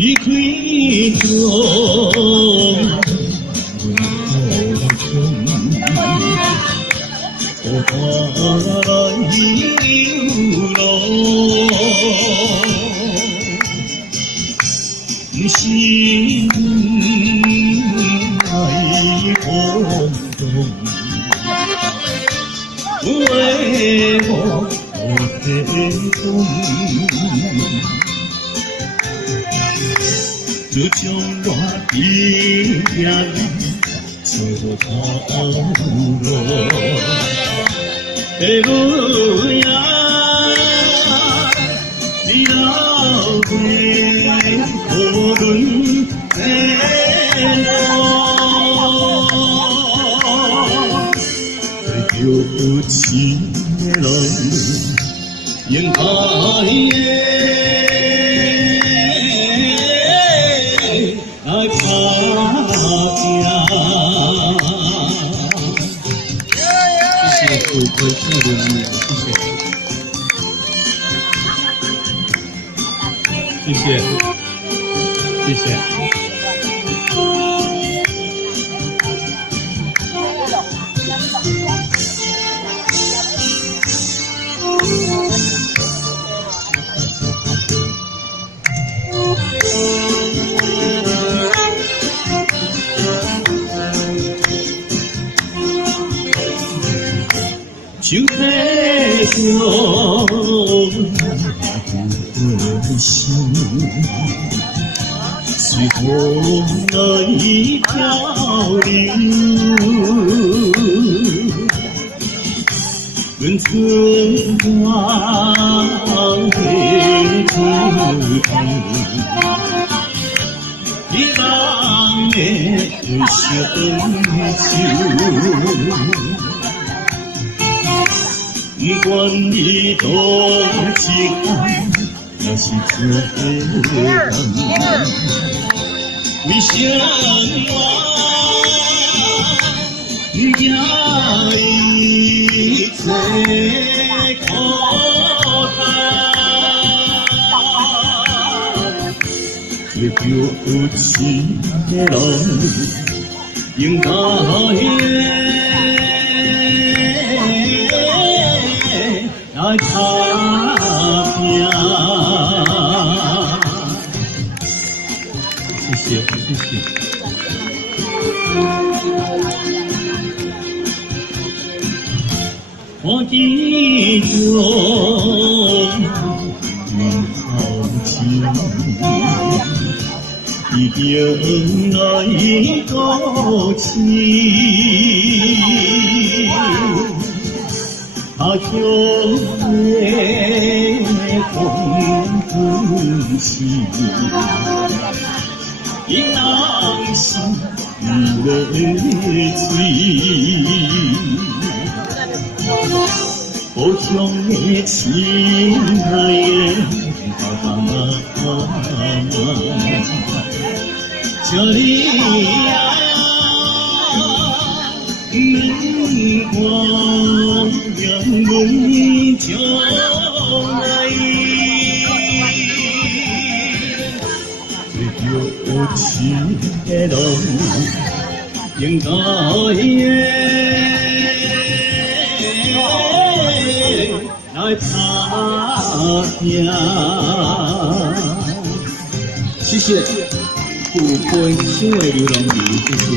离开中，我花已流浪，心爱风中，为我的梦。这将我的命做头路，的路呀，你老的可轮的路，有情的人应该耶。来打拼，谢谢各位朋友的留言，谢谢，谢谢。就在这的心，随风儿漂流，问春光的枝头，一浪的小酒。不管你多情，那是真为什么也已做苦担？要有情的人，应该来打拼，谢谢谢谢。我的中云好情，一定来高情。他乡的风不息，因人心泪水。故乡的亲爱的爸爸妈妈，这里呀，光让我将来，有情的人应该来打拼。谢谢，富贵心为流浪人，谢谢。